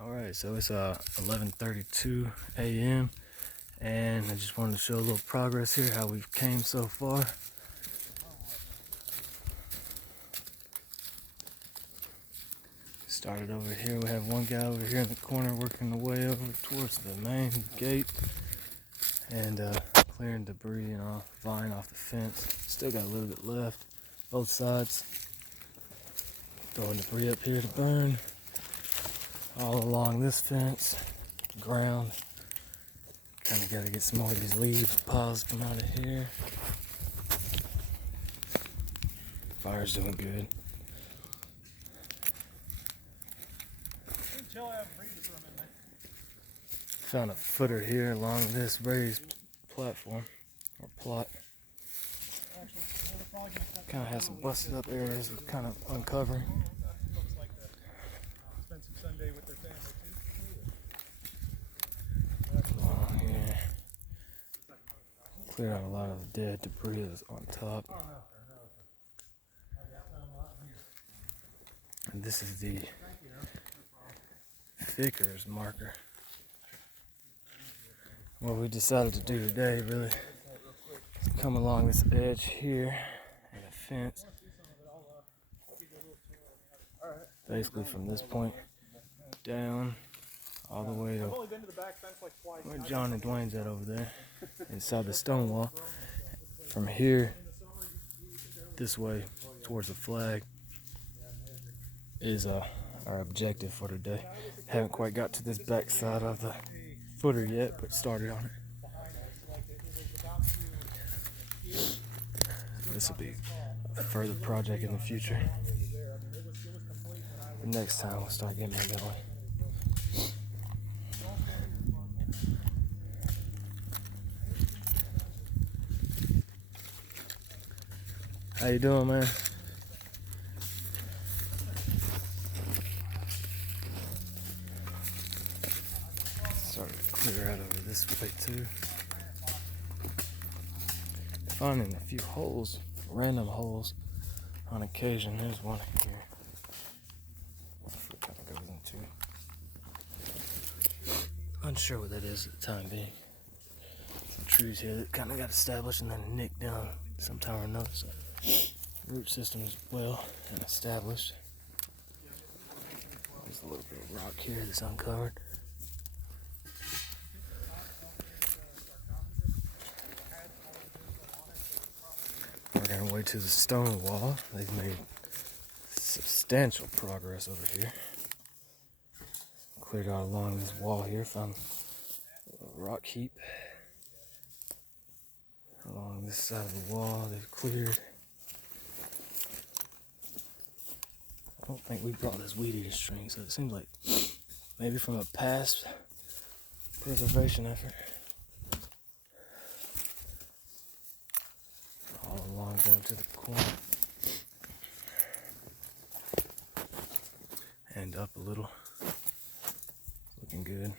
Alright, so it's 11:32 a.m. and I just wanted to show a little progress here, how we've came so far. Started over here. We have one guy over here in the corner working the way over towards the main gate and clearing debris and vine off the fence. Still got a little bit left, both sides. Throwing debris up here to burn. All along this fence, ground. Kind of got to get some more of these leaves piles from out of here. Fire's doing good. Found a footer here along this raised platform or plot. Kind of has some busted up areas we're kind of uncovering. Along here. Clear out a lot of dead debris that's on top. And this is the Vickers marker. What we decided to do today really is come along this edge here and a fence. Basically from this point down all the way to where John and Dwayne's at over there, inside the stone wall. From here this way towards the flag is our objective for today. Haven't quite got to this back side of the footer yet, but started on it. This will be a further project in the future. The next time we'll start getting it going. How you doing, man? Started to clear out over this way too. Finding a few holes, random holes on occasion. There's one here. It kind of goes into. Unsure what that is at the time being. Some trees here that kind of got established and then nicked down sometime or another. So root system is well and established. There's a little bit of rock here that's uncovered. Working our way to the stone wall. They've made substantial progress over here. Cleared out along this wall here, found a rock heap. Along this side of the wall they've cleared. I don't think we brought this weed eater string, so it seems like maybe from a past preservation effort. All along down to the corner. And up a little. Looking good.